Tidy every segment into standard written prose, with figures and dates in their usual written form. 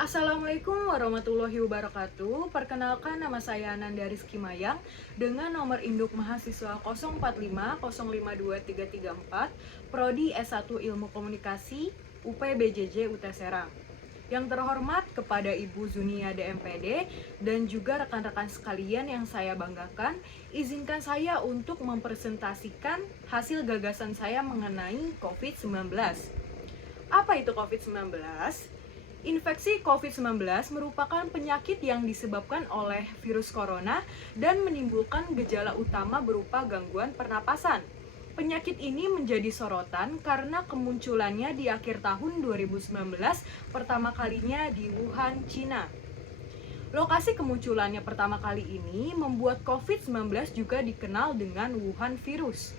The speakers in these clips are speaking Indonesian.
Assalamualaikum warahmatullahi wabarakatuh. Perkenalkan, nama saya Ananda Rizky Mayang dengan nomor induk mahasiswa 0450523334, Prodi S1 Ilmu Komunikasi, UPBJJ UT Serang. Yang terhormat kepada Ibu Zunia DMPD dan juga rekan-rekan sekalian yang saya banggakan, izinkan saya untuk mempresentasikan hasil gagasan saya mengenai COVID-19. Apa itu COVID-19? Infeksi COVID-19 merupakan penyakit yang disebabkan oleh virus corona dan menimbulkan gejala utama berupa gangguan pernapasan. Penyakit ini menjadi sorotan karena kemunculannya di akhir tahun 2019 pertama kalinya di Wuhan, Cina. Lokasi kemunculannya pertama kali ini membuat COVID-19 juga dikenal dengan Wuhan virus.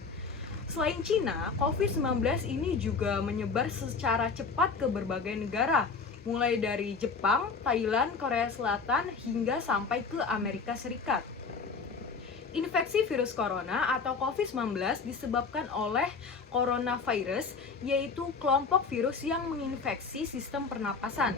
Selain Cina, COVID-19 ini juga menyebar secara cepat ke berbagai negara, mulai dari Jepang, Thailand, Korea Selatan, hingga sampai ke Amerika Serikat. Infeksi virus corona atau COVID-19 disebabkan oleh coronavirus, yaitu kelompok virus yang menginfeksi sistem pernapasan.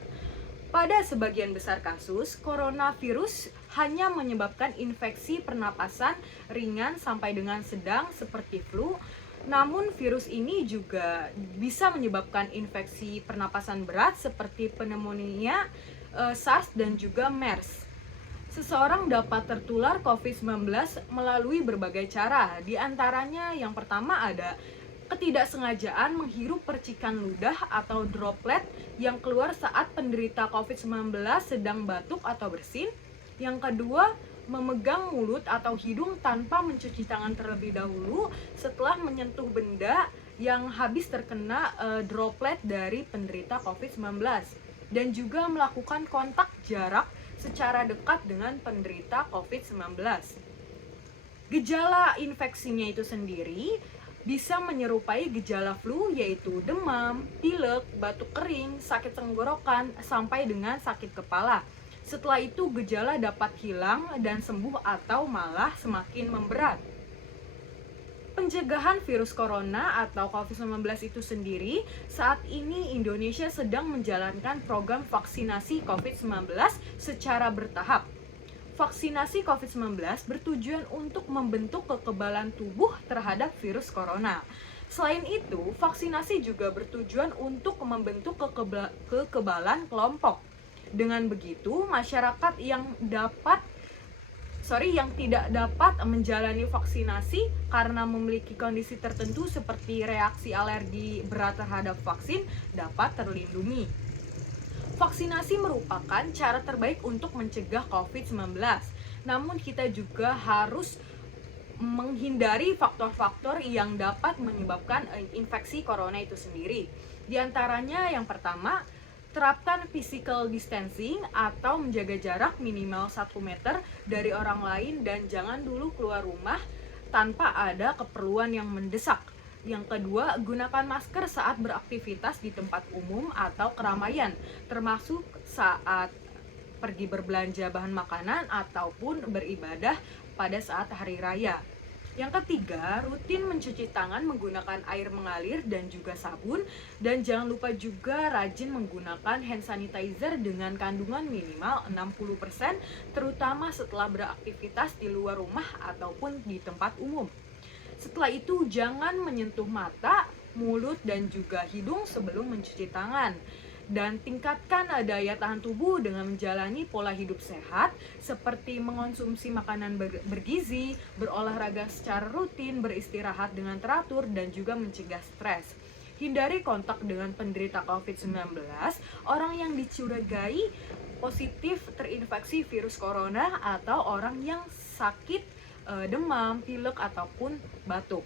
Pada sebagian besar kasus, coronavirus hanya menyebabkan infeksi pernapasan ringan sampai dengan sedang seperti flu. Namun virus ini juga bisa menyebabkan infeksi pernapasan berat seperti pneumonia, SARS dan juga MERS. Seseorang dapat tertular COVID-19 melalui berbagai cara. Di antaranya yang pertama ada ketidaksengajaan menghirup percikan ludah atau droplet yang keluar saat penderita COVID-19 sedang batuk atau bersin. Yang kedua, memegang mulut atau hidung tanpa mencuci tangan terlebih dahulu setelah menyentuh benda yang habis terkena droplet dari penderita COVID-19, dan juga melakukan kontak jarak secara dekat dengan penderita COVID-19. Gejala infeksinya itu sendiri bisa menyerupai gejala flu, yaitu demam, pilek, batuk kering, sakit tenggorokan, sampai dengan sakit kepala. Setelah itu gejala dapat hilang dan sembuh atau malah semakin memberat. Pencegahan virus corona atau COVID-19 itu sendiri, saat ini Indonesia sedang menjalankan program vaksinasi COVID-19 secara bertahap. Vaksinasi COVID-19 bertujuan untuk membentuk kekebalan tubuh terhadap virus corona. Selain itu, vaksinasi juga bertujuan untuk membentuk kekebalan kelompok. Dengan begitu, masyarakat yang tidak dapat menjalani vaksinasi karena memiliki kondisi tertentu seperti reaksi alergi berat terhadap vaksin dapat terlindungi. Vaksinasi merupakan cara terbaik untuk mencegah COVID-19. Namun kita juga harus menghindari faktor-faktor yang dapat menyebabkan infeksi corona itu sendiri. Di antaranya yang pertama, terapkan physical distancing atau menjaga jarak minimal 1 meter dari orang lain dan jangan dulu keluar rumah tanpa ada keperluan yang mendesak. Yang kedua, gunakan masker saat beraktivitas di tempat umum atau keramaian, termasuk saat pergi berbelanja bahan makanan ataupun beribadah pada saat hari raya. Yang ketiga, rutin mencuci tangan menggunakan air mengalir dan juga sabun, dan jangan lupa juga rajin menggunakan hand sanitizer dengan kandungan minimal 60%, terutama setelah beraktivitas di luar rumah ataupun di tempat umum. Setelah itu, jangan menyentuh mata, mulut, dan juga hidung sebelum mencuci tangan. Dan tingkatkan daya tahan tubuh dengan menjalani pola hidup sehat seperti mengonsumsi makanan bergizi, berolahraga secara rutin, beristirahat dengan teratur, dan juga mencegah stres. Hindari kontak dengan penderita COVID-19, orang yang dicurigai positif terinfeksi virus corona, atau orang yang sakit demam, pilek, ataupun batuk.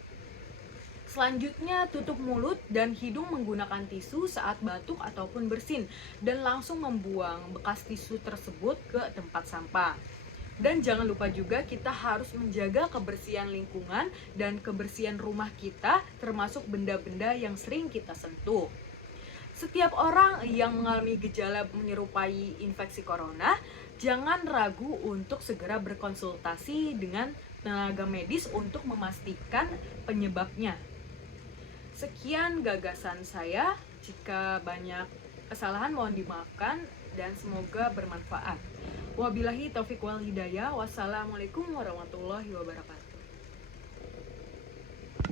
Selanjutnya, tutup mulut dan hidung menggunakan tisu saat batuk ataupun bersin dan langsung membuang bekas tisu tersebut ke tempat sampah. Dan jangan lupa juga kita harus menjaga kebersihan lingkungan dan kebersihan rumah kita, termasuk benda-benda yang sering kita sentuh. Setiap orang yang mengalami gejala menyerupai infeksi corona, jangan ragu untuk segera berkonsultasi dengan tenaga medis untuk memastikan penyebabnya. Sekian gagasan saya. Jika banyak Kesalahan mohon dimaafkan dan semoga bermanfaat. Wabillahi taufiq wal hidayah. Wassalamualaikum warahmatullahi wabarakatuh.